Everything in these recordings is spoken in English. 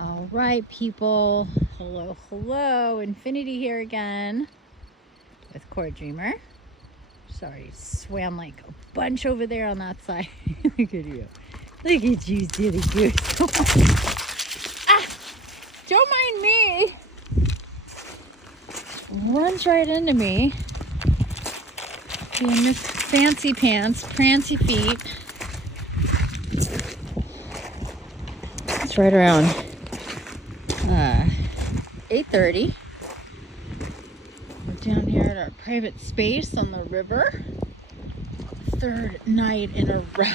All right, people. Hello, hello. Infinity here again with Core Dreamer. Sorry, swam like a bunch over there on that side. Look at you. Look at you, silly goose. Don't mind me. Runs right into me. Doing Miss Fancy Pants, Prancy Feet. It's right around 8:30. We're down here at our private space on the river. Third night in a row.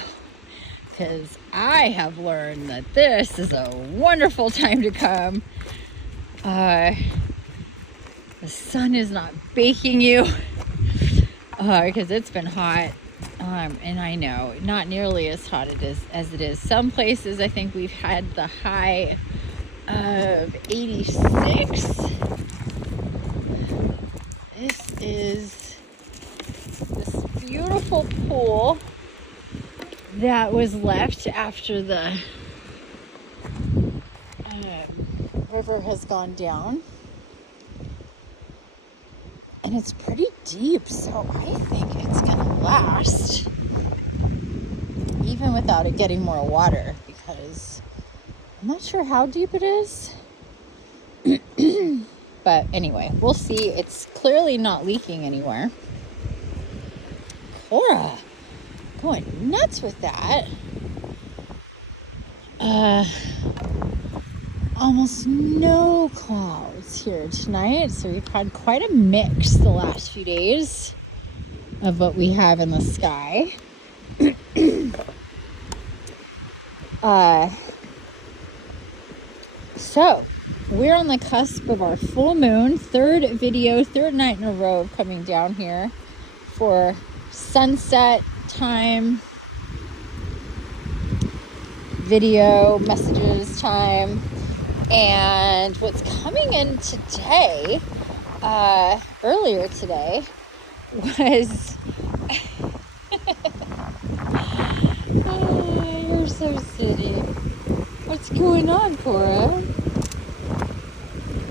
Because I have learned that this is a wonderful time to come. The sun is not baking you. Because it's been hot. And I know, not nearly as hot as it is. Some places I think we've had the high of 86. This is this beautiful pool that was left after the river has gone down. And it's pretty deep, so I think it's gonna last even without it getting more water, because I'm not sure how deep it is. But anyway, we'll see. It's clearly not leaking anywhere. Cora, going nuts with that. Almost no clouds here tonight, so we've had quite a mix the last few days of what we have in the sky. So we're on the cusp of our full moon, third night in a row of coming down here for sunset time, video messages time. And what's coming in today, earlier today, was oh, you're so silly. What's going on, Cora?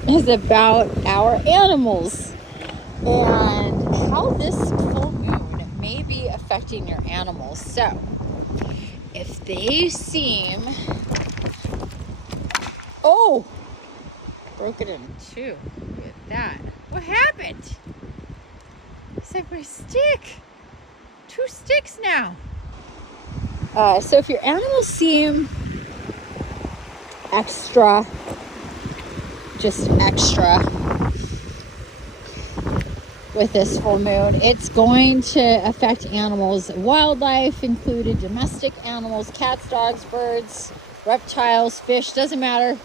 Is about our animals and how this full moon may be affecting your animals. So, if they seem... Oh! Broke it in two. Look at that. What happened? It's like my stick. 2 sticks now. So if your animals seem extra with this full moon, it's going to affect animals, wildlife included, domestic animals, cats, dogs, birds, reptiles, fish, doesn't matter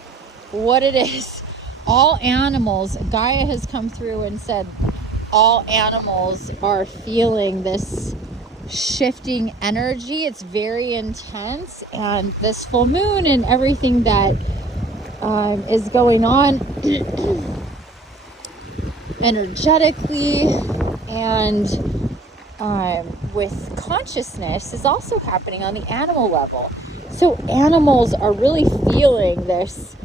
what it is. All animals, Gaia has come through and said all animals are feeling this shifting energy. It's very intense, and this full moon and everything that is going on energetically and with consciousness is also happening on the animal level. So animals are really feeling this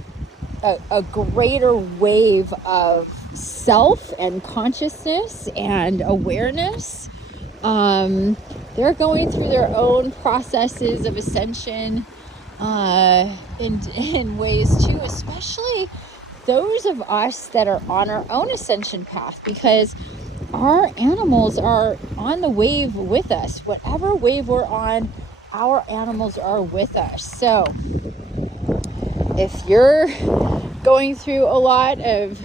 a greater wave of self and consciousness and awareness. They're going through their own processes of ascension in ways too, especially those of us that are on our own ascension path, because our animals are on the wave with us. Whatever wave we're on, our animals are with us. So if you're going through a lot of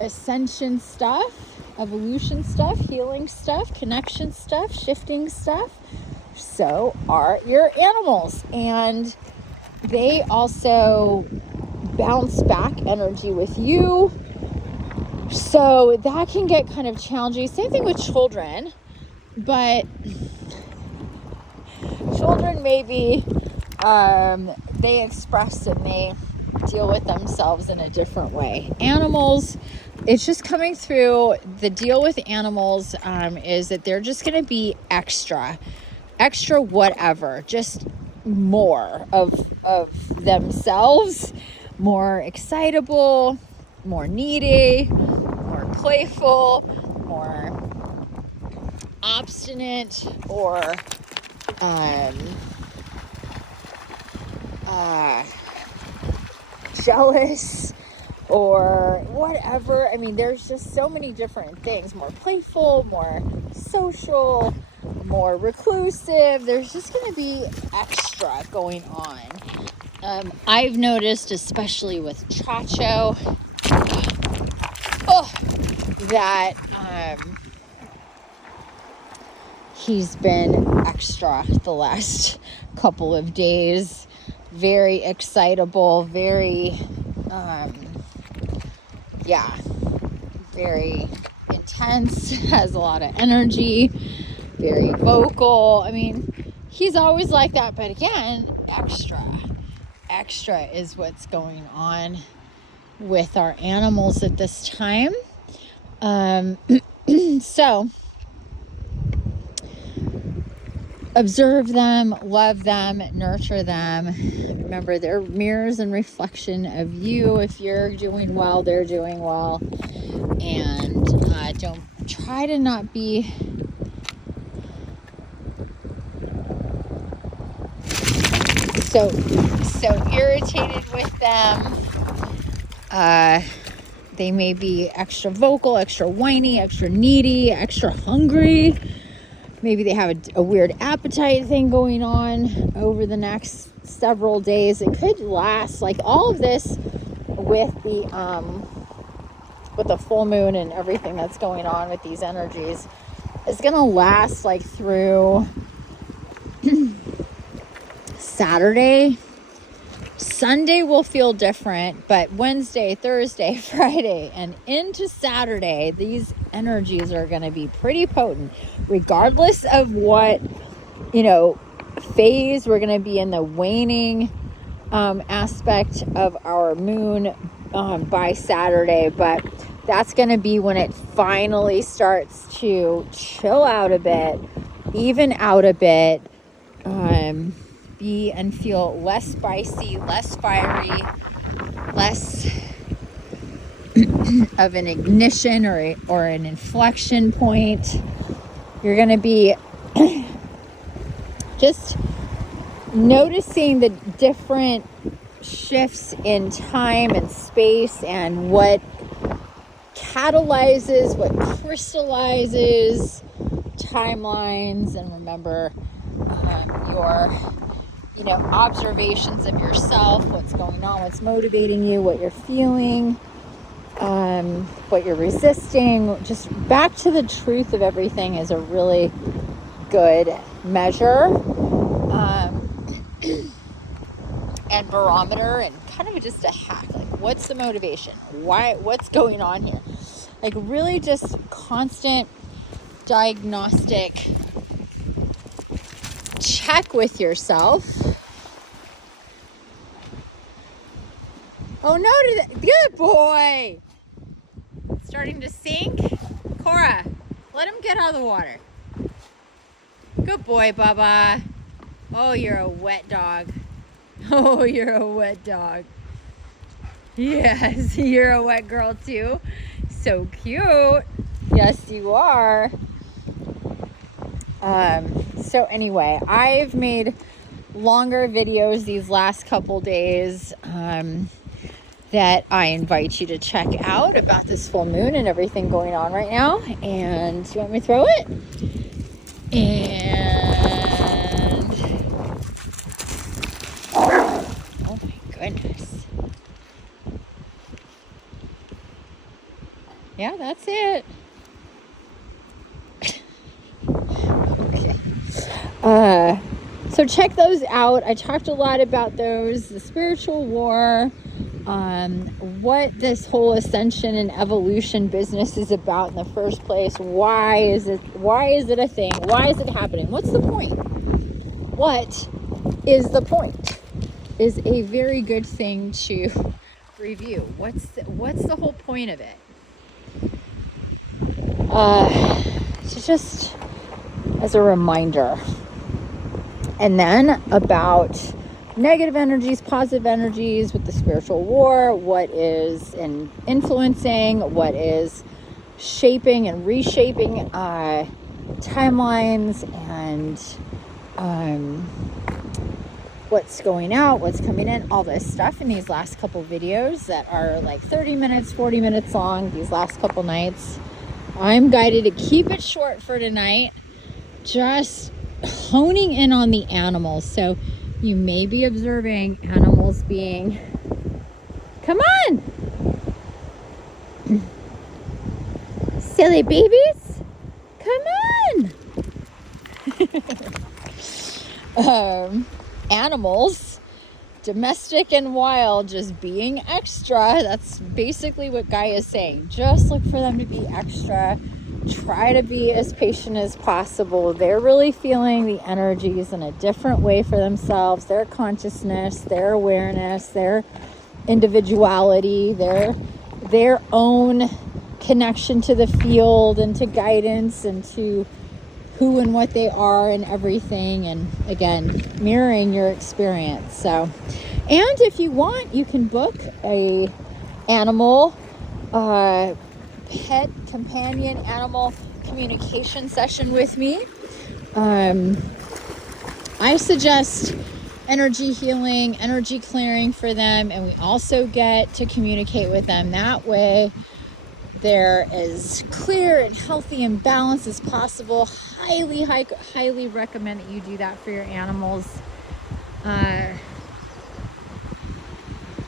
ascension stuff, evolution stuff, healing stuff, connection stuff, shifting stuff, so are your animals. And they also bounce back energy with you. So that can get kind of challenging. Same thing with children, but children maybe they express and they deal with themselves in a different way. Animals, it's just coming through. The deal with animals is that they're just going to be extra whatever, just more of themselves more excitable, more needy, more playful, more obstinate, or jealous, or whatever. I mean, there's just so many different things. More playful, more social, more reclusive. There's just going to be extra going on. I've noticed, especially with Chacho, that he's been extra the last couple of days. Very excitable, very very intense, has a lot of energy, very vocal. I mean, he's always like that, but again, extra is what's going on with our animals at this time. So observe them, love them, nurture them. Remember, they're mirrors and reflection of you. If you're doing well, they're doing well. And don't try to not be so irritated with them. They may be extra vocal, extra whiny, extra needy, extra hungry. Maybe they have a weird appetite thing going on over the next several days. It could last, like all of this with the full moon and everything that's going on with these energies is going to last like through Saturday. Sunday will feel different, but Wednesday, Thursday, Friday, and into Saturday, these energies are going to be pretty potent, regardless of what, phase we're going to be in. The waning aspect of our moon by Saturday, but that's going to be when it finally starts to chill out a bit, even out a bit, be and feel less spicy, less fiery, less of an ignition or an inflection point. You're going to be just noticing the different shifts in time and space and what catalyzes, what crystallizes timelines. And remember your observations of yourself, what's going on, what's motivating you, what you're feeling, what you're resisting. Just back to the truth of everything is a really good measure and barometer, and kind of just a hack. Like, what's the motivation? What's going on here? Like, really just constant diagnostic check with yourself. Oh no, good boy. Starting to sink. Cora, let him get out of the water. Good boy, Bubba. Oh, you're a wet dog. Oh, you're a wet dog. Yes, you're a wet girl too. So cute. Yes, you are. So anyway, I've made longer videos these last couple days that I invite you to check out about this full moon and everything going on right now. And you want me to throw it? And oh my goodness. Yeah, that's it. Okay. So check those out. I talked a lot about those, the spiritual war, what this whole ascension and evolution business is about in the first place. Why is it a thing? Why is it happening? What's the point? What is the point? Is a very good thing to review. What's the whole point of it? So just as a reminder. And then about negative energies, positive energies, with the spiritual war, what is influencing, what is shaping and reshaping timelines, and what's going out, what's coming in, all this stuff in these last couple videos that are like 30 minutes, 40 minutes long, these last couple nights. I'm guided to keep it short for tonight, just honing in on the animals. So you may be observing animals being, come on, silly babies, come on. Animals, domestic and wild, just being extra. That's basically what Gaia is saying. Just look for them to be extra. Try to be as patient as possible. They're really feeling the energies in a different way for themselves, their consciousness, their awareness, their individuality, their own connection to the field and to guidance and to who and what they are and everything, and again, mirroring your experience. So, and if you want, you can book a animal pet companion animal communication session with me. I suggest energy healing, energy clearing for them, and we also get to communicate with them that way. They're as clear and healthy and balanced as possible. Highly recommend that you do that for your animals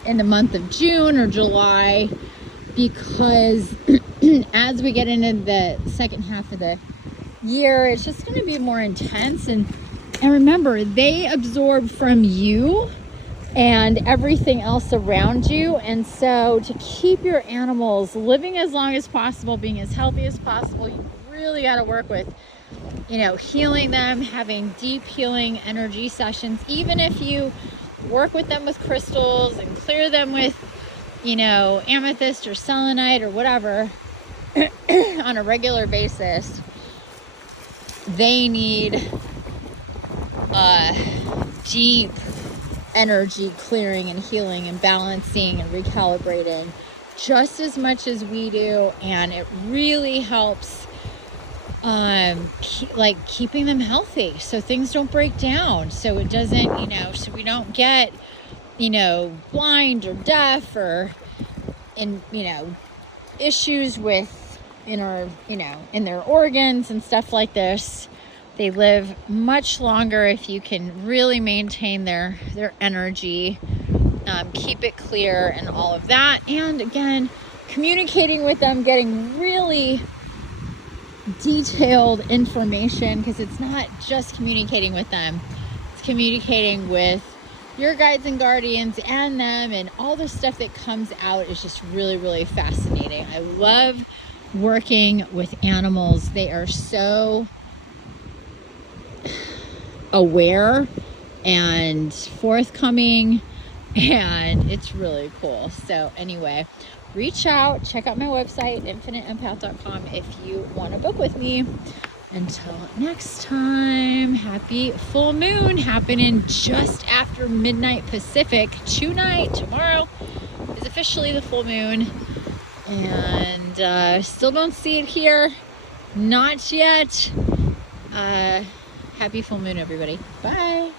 in the month of June or July, because as we get into the second half of the year, it's just going to be more intense. And remember, they absorb from you and everything else around you. And so to keep your animals living as long as possible, being as healthy as possible, you really got to work with, healing them, having deep healing energy sessions. Even if you work with them with crystals and clear them with, amethyst or selenite or whatever on a regular basis, they need deep energy clearing and healing and balancing and recalibrating just as much as we do. And it really helps keeping them healthy so things don't break down, so it doesn't, so we don't get, blind or deaf or issues with in their organs and stuff like this. They live much longer if you can really maintain their energy, keep it clear and all of that. And again, communicating with them, getting really detailed information, because it's not just communicating with them, it's communicating with your guides and guardians and them, and all the stuff that comes out is just really, really fascinating. I love working with animals. They are so aware and forthcoming, and it's really cool. So anyway, reach out, check out my website, infiniteempath.com, if you want to book with me. Until next time, happy full moon happening just after midnight Pacific tonight. Tomorrow is officially the full moon, and still don't see it here, not yet. Happy full moon, everybody. Bye.